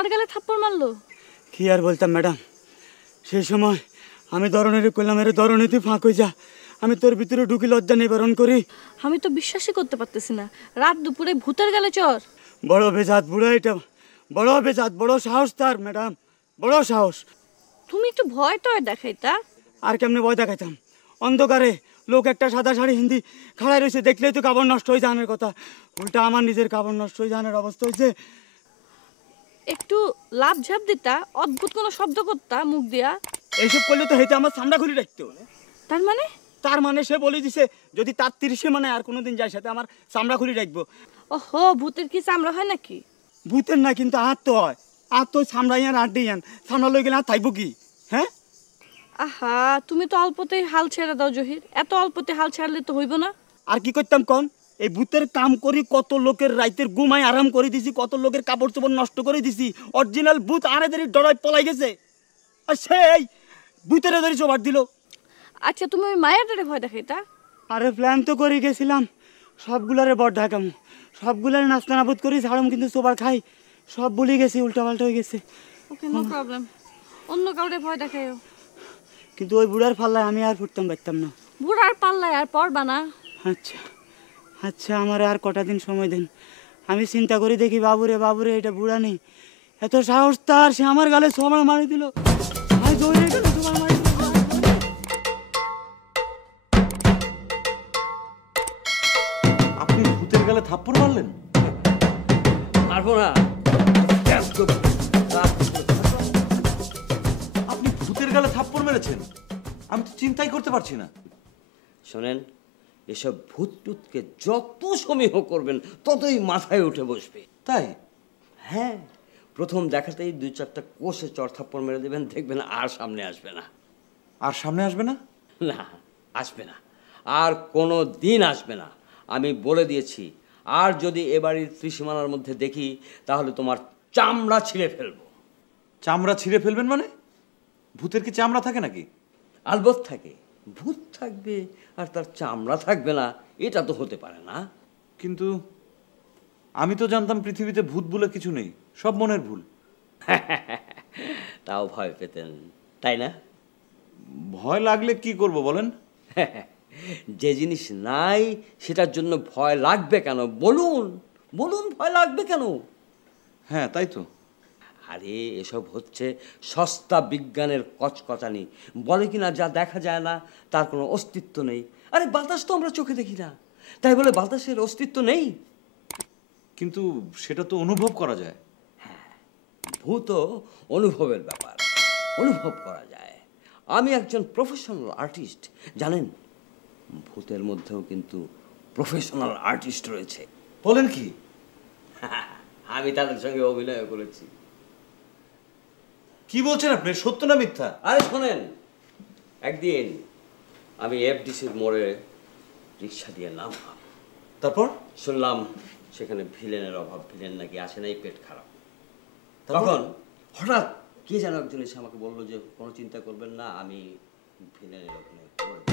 তোমার গালে থাপ্পড় মারলো? কি আর বলতাম ম্যাডাম, সেই সময় আমি ধরনের কইলাম এর ধরনে তুই ফাঁক হয়ে যা, আমি তোর ভিতরে ঢুকি লজ্জা নিবারণ করি। আমি তো বিশ্বাসই করতে পারতেছি না, রাত দুপুরে ভূতের গালে চর। বড় বেজাত বুড়ো এটা, বড় বেজাত, বড় সাহস তার ম্যাডাম, বড় সাহস। তুমি একটু ভয় টয় দেখাইতা। আর কেমনে ভয় দেখাইতাম? অন্ধকারে লোক একটা সাদা শাড়ি হিন্দি খাড়াই রয়েছে, দেখলেই তো কাপড় নষ্ট হয়ে যাওয়ার কথা, উল্টা আমার নিজের কাপড় নষ্ট হয়ে যাওয়ার অবস্থা হয়েছে। একটু লাভ ঝাপ দিতা, অদ্ভুত কোনো শব্দ করতা মুখ দিয়া। এইসব করলে তো হেঁটে আমার চামড়া খুলে রাখতো। তার মানে? তার মানে সে বলে দিছে যদি তার 30 মানে আর কোনোদিন যায় সাথে আমার চামড়া খুলে রাখবো। ওহো, ভূতের কি চামড়া হয় নাকি? ভূতের না, কিন্তু আত তো হয়, আত তো চামড়াইয়ান আট দিয়ান, চামড়া লই গেলে আর থাকবো কি? হ্যাঁ আহা, তুমি তো অল্পতেই হাল ছেড়ে দাও জহির, এত অল্পতে হাল ছাড়লে তো হইব না। আর কি করতাম কন? এই ভূতের কাম করি কত লোকের রাইতের ঘুমায় আরাম করে দিছি, কত লোকের কাপড় চোপড় নষ্ট করে দিছি, অরিজিনাল ভূত আরেদের ডরায় পলাই গেছে, আর সেই ভূতের ধরে চোবার দিল। আচ্ছা, তুমি ওই মায়াটারে ভয় দেখাইতা? আরে প্ল্যান তো করে গেছিলাম সবগুলারে বড় ঢাকাম, সবগুলারে নাস্তা নাবুদ করি ছাড়াম, কিন্তু চোবার খাই সব বলে গেছি, উল্টা পাল্টা হয়ে গেছে। ওকে, নো প্রবলেম, অন্য কাউরে ভয় দেখাইও। কিন্তু ওই বুড়ার পাল্লায় আমি আর ফুটতাম পারতাম না। বুড়ার পাল্লায় আর পড়বা না। আচ্ছা আচ্ছা, আমার আর কটা দিন সময় দেন, আমি চিন্তা করি দেখি। বাবুরে বাবুরে, এটা বুড়া নেই, এত সাহস তার, সে আমার গালে সবার মারি দিল। আপনি ভূতের গালে থাপ্পড় মারলেন? পারবো না। আপনি ভূতের গালে থাপ্পড় মেরেছেন? আমি তো চিন্তাই করতে পারছি না। শোনেন, এসব ভূত টুতকে যত সমীহ করবেন ততই মাথায় উঠে বসবে। তাই? হ্যাঁ, প্রথম দেখাতেই 2-4টা কোষে চড় থাপ্পড় মেরে দেবেন, দেখবেন আর সামনে আসবে না। আর সামনে আসবে না? না, আসবে না, আর কোনো দিন আসবে না। আমি বলে দিয়েছি, আর যদি এবাড়ির ত্রিসীমানার মধ্যে দেখি তাহলে তোমার চামড়া ছিঁড়ে ফেলবো। চামড়া ছিঁড়ে ফেলবেন মানে? ভূতের কি চামড়া থাকে নাকি? আলবৎ থাকে, ভূত থাকবে আর তার চামড়া থাকবে না, এটা তো হতে পারে না। কিন্তু আমি তো জানতাম পৃথিবীতে ভূত বলে কিছু নেই, সব মনের ভুল। তাও ভয় পেতেন, তাই না? ভয় লাগলে কি করব বলেন? যে জিনিস নাই সেটার জন্য ভয় লাগবে কেন বলুন? বলুন, ভয় লাগবে কেন? হ্যাঁ, তাই তো। আরে এসব হচ্ছে সস্তা বিজ্ঞানের কচকচানি। বলে কিনা যা দেখা যায় না তার কোনো অস্তিত্ব নেই। আরে বাতাস তো আমরা চোখে দেখি না, তাই বলে বাতাসের অস্তিত্ব নেই? কিন্তু সেটা তো অনুভব করা যায়। হ্যাঁ, ভূতও অনুভবের ব্যাপার, অনুভব করা যায়। আমি একজন প্রফেশনাল আর্টিস্ট, জানেন? ভূতের মধ্যেও কিন্তু প্রফেশনাল আর্টিস্ট রয়েছে। বলেন কি? আমি তাদের সঙ্গে অভিনয় করেছি। কি বলছেন আপনি, সত্য না মিথ্যা? আরে শোনেন, একদিন আমি এফডিসির মোড়ে রিক্সা দিয়ে নামলাম, তারপর শুনলাম সেখানে ভিলেনের অভাব, ভিলেন নাকি আসে নাই, পেট খারাপ। তখন হঠাৎ কে যেন একজন এসে আমাকে বললো যে কোনো চিন্তা করবেন না, আমি ভিলেনের অভিনয় করব।